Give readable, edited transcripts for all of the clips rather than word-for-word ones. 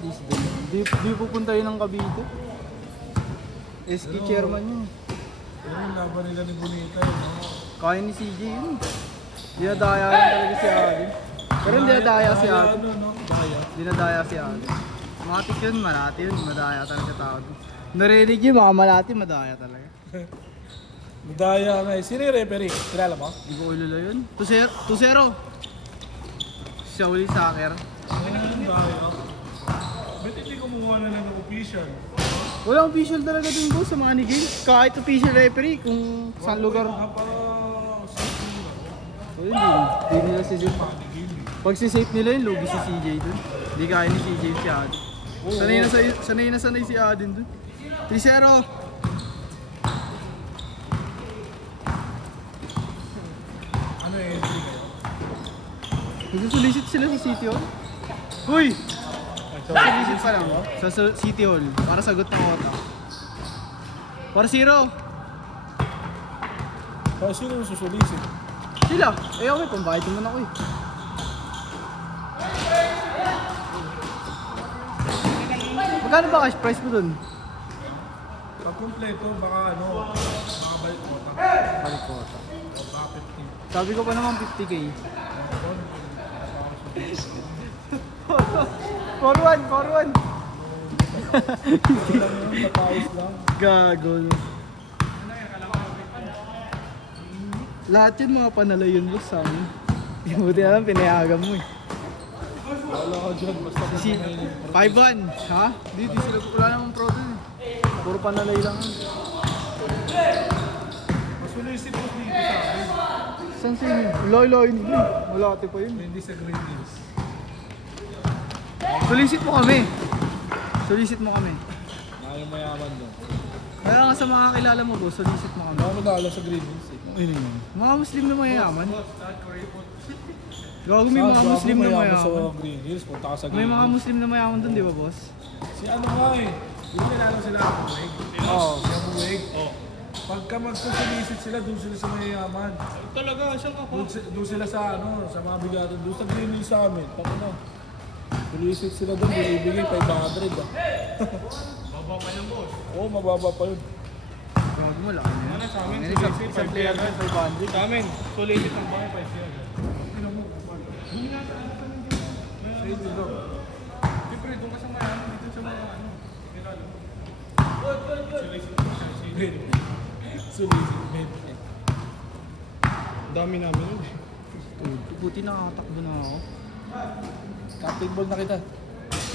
hindi si Daniel. Di pupunta yun ng Cavite. SK chairman yun. Pero yung laban nila ni Bonita yun, no? Kaya ni CJ yun. Dinadaya lang talaga si Alin. Pero hindi nadaya si Alin. Ano, no? Daya. Dinadaya si Alin. Matik yun, malati yun. Madaya talaga tao doon. Narinig yun, mga malati, madaya talaga. Daya nga eh. Sino yung referee? Kilala mo? Hindi ko kilala yun. 2-0. Siya uli soccer. Daya. Ba't hindi kumuha na lang ng official? Walang official talaga dun boss sa money games. Kahit official referee kung saan lugar. So yun, hindi nila si Jun. Pag si-safe nila yun, lugi si CJ dun. Hindi kaya ni CJ si Adin. Sanay si Adin dun. 3-0. Ano yung entry kayo? Nagsusulisit sila sa City Hall. Uy! Nagsusulisit pa lang sa City Hall para sagot ng kota. Para 0. Kaya sino yung susulisin? Sila. Eh okay, pambayad naman ako eh. Magkano ba cash price mo dun? Pag kumpleto, baka ano, baka balik mo. Balik kota. O baka 15. Sabi ko pa naman 50k. 4-1. Tapayos lang. Gago. Lahat yun mga panalay yun boss sa amin. Buti na lang pinayagan mo eh. Wala ka dyan, basta Si 5-1, ha? Di sila wala namang pro dun eh. Puro panalay lang yun. masulisit mo dito sa akin. Saan sa inyo? Loy nila eh. Malati pa yun. Hindi sa Green Hills. Solicit mo kami. Ayaw mayaman doon. Kaya nga sa mga kilala mo boss, solicit mo kami. Baka madala sa Green Hills eh. Ayun yun. Mga Muslim na mayayaman. Gago may mga Muslim na Sa mayayaman. Green Hills, punta ka sa May Green mga Hills. Muslim na mayaman dun, di ba boss? Si ano nga eh. Yung kilala sila ang buwig. Oo. Si ang buwig. Pagka magsusulisit sila, doon sila sa mayayaman. Talaga, siyang ka Doon sila sa ano, sa mga bigatan. Doon sa Green Hills sa amin. Pag ano, sulisit sila doon, binibigay 500 ah. Baba pa yung boss. Oo, mababa pa yun. Gago mo lang. Ano sa amin, Ngayon, solicit, isang 5 player yan. na 500. Sa amin, sulisit ang bahay 5 yan. Say dito. Siyempre, doon ka sa mayaman, dito sa mga ano. Sulisit, men. Dami namin yun. Buti nakakatakbo na ako. Captain ball na kita.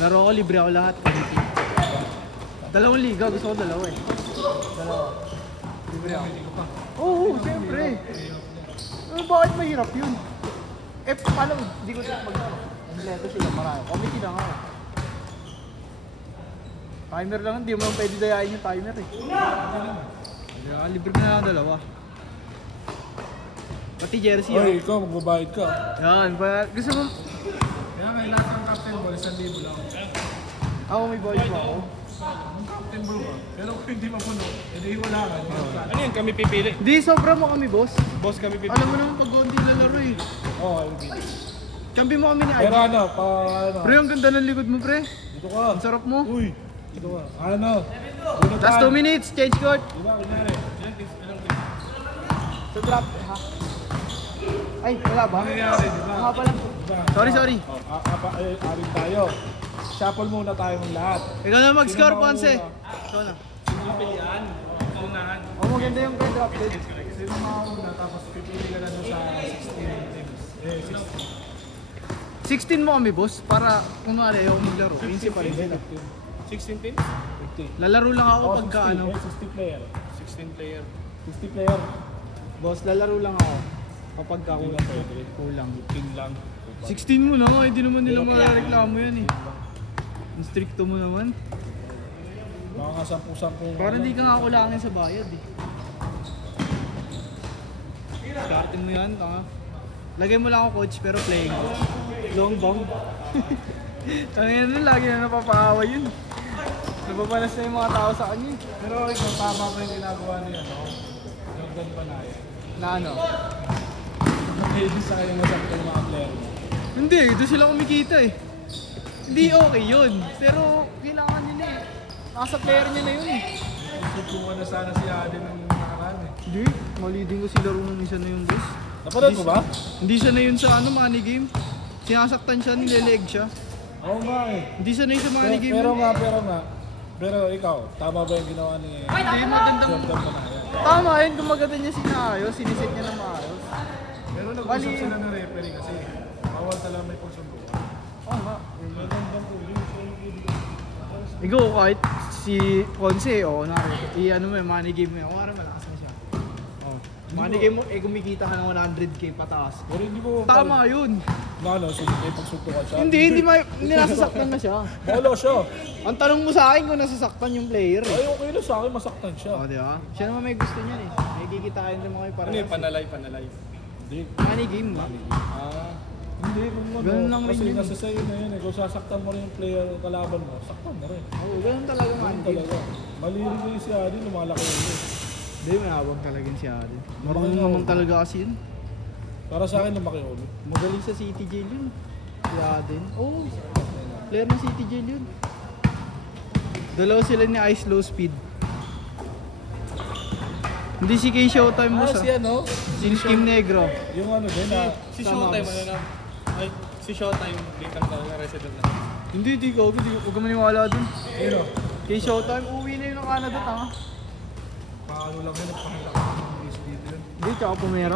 Laro ko, libre ako lahat. Kahit dalawang liga, gusto ko dalawa eh. Libre ako. Oo, siyempre. Bakit mahirap yun? Eh, paano? Hindi ko sila maglaro. Kompleto sila, marami. Committee lang ako. Timer lang, hindi mo pwede dayain yung timer eh. Kaya libre na lang dalawa. Pati jersey Oy, ikaw, magbabayad ka. Yan, gusto mo? Kaya nga, lahat ng captain ball, 1,000 lang. Ako may boys pa ako. Ang captain ball ba? Pero kung hindi mapuno, edi wala ka. Ano yan, kami pipili? Hindi, sobra mo kami boss. Boss kami pipili. Alam mo naman pag hindi na laro eh. Oo, okay. Champion mo kami ni Pero Ivy. ano, ano? Pre, ang ganda ng likod mo pre. Dito ka. Ang sarap mo. Uy, dito ka. Ano? Last 2 minutes, change court. Diba, kunyari? So drop, ha? Ay, wala ba? Ano nangyari, diba? Nga pala. Diba? Sorry. Arin tayo. Shuffle muna tayong lahat. Ikaw na mag-score, Sino Ponce. mauna? Ikaw na. Pilihan, kaunahan. Oh, maganda yung card drafted. Sino mauna, tapos pipili ka na doon sa 16 teams. 16 mo kami, boss. Para, kunwari, ayaw maglaro. 15 pa rin sila. 16 teams? 50. Lalaro lang ako Oh, pagka 60, ano. 60 player. 16 player. 60 player. Boss, lalaro lang ako. Kapag ka Hindi na pwede. kulang. 15 lang. 16 mo na nga, hindi naman nila mareklamo yan eh. Ang stricto mo naman. Mga nga 10-10. Parang hindi ka nga kulangin sa bayad eh. Discardin mo yan, tanga. Lagay mo lang ako coach pero playing ko. Long bomb. Tangin na lagi na napapaaway yun. Napapalas na yung mga tao sa kanya eh. Pero ikaw, tama pa yung ginagawa niya, no? Jordan Panaya. Na ano? Hindi sa kayong masakit ng mga player mo. Hindi, doon sila kumikita eh. Hindi okay yun. Pero kailangan niya na eh. Nasa player niya na yun eh. Tutulungan na sana si Aden ng nakaraan eh. Hindi. Mali din ko si laro ng isa na yung guys. Napanood mo ba? Hindi siya na yun sa money game. Sinasaktan siya, nileleg siya. Oo nga eh. Hindi siya na yun sa money game. Pero nga. Pero ikaw, tama ba yung ginawa ni Hindi, magandang... Jordan pa na yan? Tama yun, kung maganda niya sinaayos, sinisit niya na maayos. Pero nag-usap Mali. sila ng referee kasi bawal talaga may pagsunduan. Oo nga. Magandang po yun. Ikaw, kahit si Ponce, i-ano mo yung money game mo yun. Kung malakas na siya. Oh. Money game mo, kumikita ka ng 100k pataas. Pero hindi ko... Tama yun. May pagsunduan siya. Hindi nasasaktan na siya. Bolo siya. Ang tanong mo sa akin kung nasasaktan yung player eh. Ay, okay lang sa akin, masaktan siya. Oo, di ba? Siya naman may gusto niyan eh. May kikitain din mo kayo para. Ano yung panalay? Hindi. Money game mo. Hindi, kung ano. Ganun lang Kasi rin yun. nasa sa'yo na yun eh. Kung sasaktan mo rin yung player kalaban mo, saktan na rin. Oo, ganun talaga Ganun money game. talaga. Mali rin yung si Adi, lumalaki yun eh. Hindi, may habang talaga yun si Adi. Marunong naman talaga kasi yun. Para sa akin, lumaki ulo. Magaling sa City Jail yun. Si Adi. Oo, player ng City Jail yun. Dalawa sila ni Ice Low Speed. Hindi si Kay Showtime mo Si ano? Si Kim Negro. Yung ano din na... Si Tama, Showtime, boss. ano na? Ay, si Showtime, dito talaga, resident na. Hindi ko. Huwag ka maniwala dun. Ano? Kay Showtime, uwi na yun ng Canada, tanga. Paano lang yun, nagpakilaki ng base dito yun. Hindi, tsaka pumera.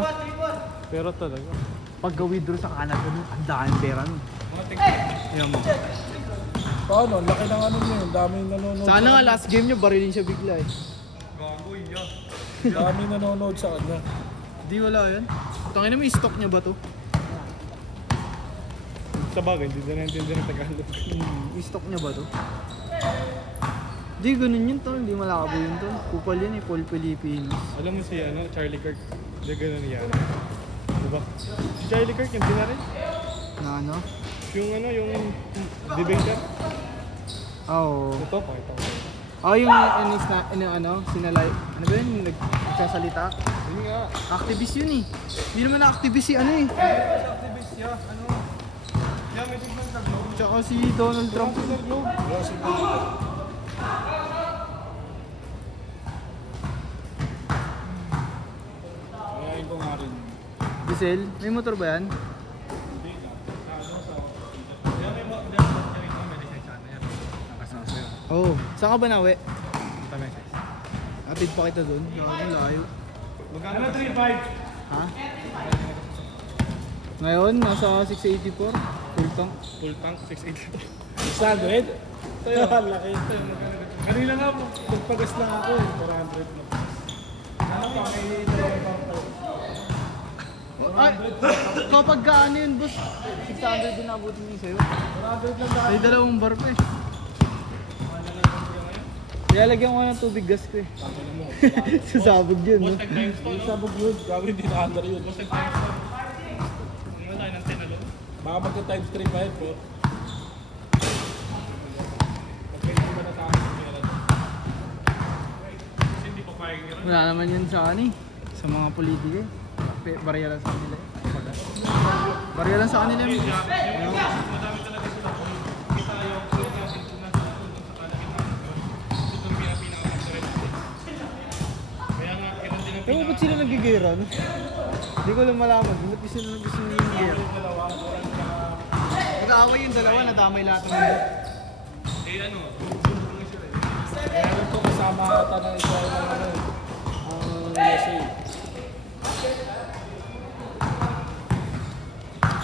Pero talaga. Pagka-withdraw sa Canada nun, ang daming pera nun. Yan mo. Paano? Laki ng ano niya, daming nanonood. Sana nga last game nyo, barilin siya bigla eh. Gago iya. Daming nanonood sa kanya. Hindi wala yan. Tangin na may stock niya ba to? Sa bagay, hindi na naintindihan ng Tagalog. May stock niya ba to? Hindi, ganun yun to. Hindi malabo yun to. Kupal yun eh, Paul Pilipinos. Alam mo si Charlie Kirk, hindi ganun yan. Diba? Si Charlie Kirk, hindi na rin. Na ano? Yung bibingka. Oo. Ito, pakita ko. Sinalay. Ano ba yun? Nagsasalita? Yun nga. Activist yun eh. Hindi naman na-activist si ano eh. Activist siya, Yan, may tignan sa globe. Tsaka si Donald Trump. Wala si Ngayon ko nga rin. Giselle, may motor ba yan? Oo. Oh. Saan ka ba nawi? Atid pa kita dun. Gago layo. Magkano 3.5? Ha? Ngayon, nasa 684. Full tank. Full tank, 680. 600? Tayo, laki. Kanina nga, nagpagas lang ako eh, 400 na. Ano pa, may dalawang pang Ay, kapag ka ano yun, boss? 600 din nabutin niyo sa'yo. 400 lang dahil. May dalawang bar pa eh. Nilalagyan ko ng tubig gas ko eh. Sasabog yun, no? Tag times to, no? Sabog yun, grabe hindi na-under yun. Tag times to. Wala ng 10 alone. Baka magka-times 3.5 po. Pagkain mo na sa akin, Kasi hindi pa kaya nga. Wala naman yun sa ano eh. Sa mga politiko. Barya lang sa kanila eh. Barya lang sa kanila eh. Madami talaga sila. Kita yung itong pinaka-interest. Kaya nga, ganun din ang Ewan ba't sila nagigera, no? Hindi ko lang malaman. Ba't sila nagigera? Nag-aaway yung dalawa, nadamay lahat ng mga. Meron ko kasama ata ng isa ng ano, ang USA.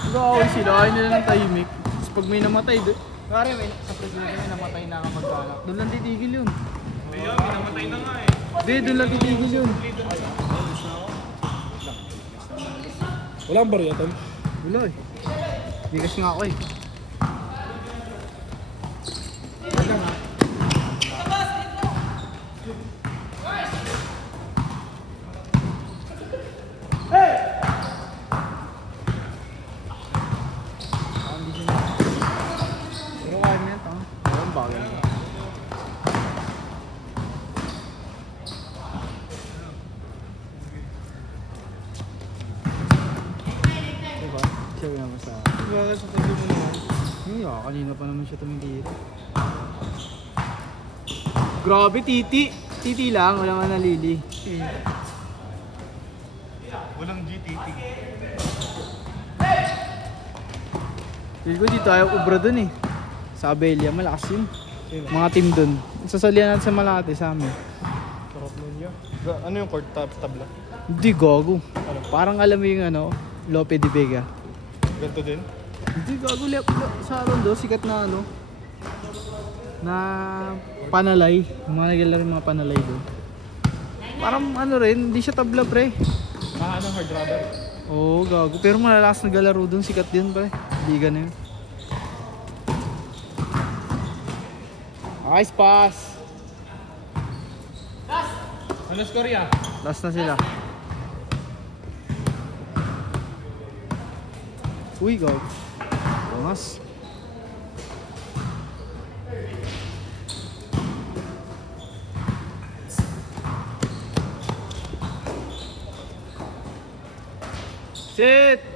Nag-aaway sila, ayaw nila ng tahimik. Tapos pag may namatay, kaya sa presidente may namatay na kamag-anak. Doon lang titigil yun. Kaya, minamatay na nga eh. Hindi, doon lang titigil yun. Wala ang bariyatan. Wala eh. Bigas nga ako eh. Pero kaya mo yan, tanga. Parang bagay na. Diba? Siya naman sa... Bakit sa tabi mo naman? Kanina pa naman siya tumingin. Grabe, titi. Titi lang, wala nga nalili. Walang GTT. Feel ko dito ayaw ubra dun eh. Sa Abelia, malakas yun. Mga team dun. Sasalihan natin sa Malate sa amin. Sarap nun yan. Ano yung court tabla? Hindi, gago. Parang alam mo yung ano, Lope de Vega. Ganito din? Hindi, gago. Sa Rondo, sikat na ano, na panalay. Yung mga naglalaro yung mga panalay doon. Parang ano rin, hindi siya tabla pre. Ano, hard rubber? Oo, gago. Pero malalakas naglalaro doon, sikat din pre. Liga na yun. Nice pass! Ano score yan? Last na sila. Uy, gago. Angas. Sit!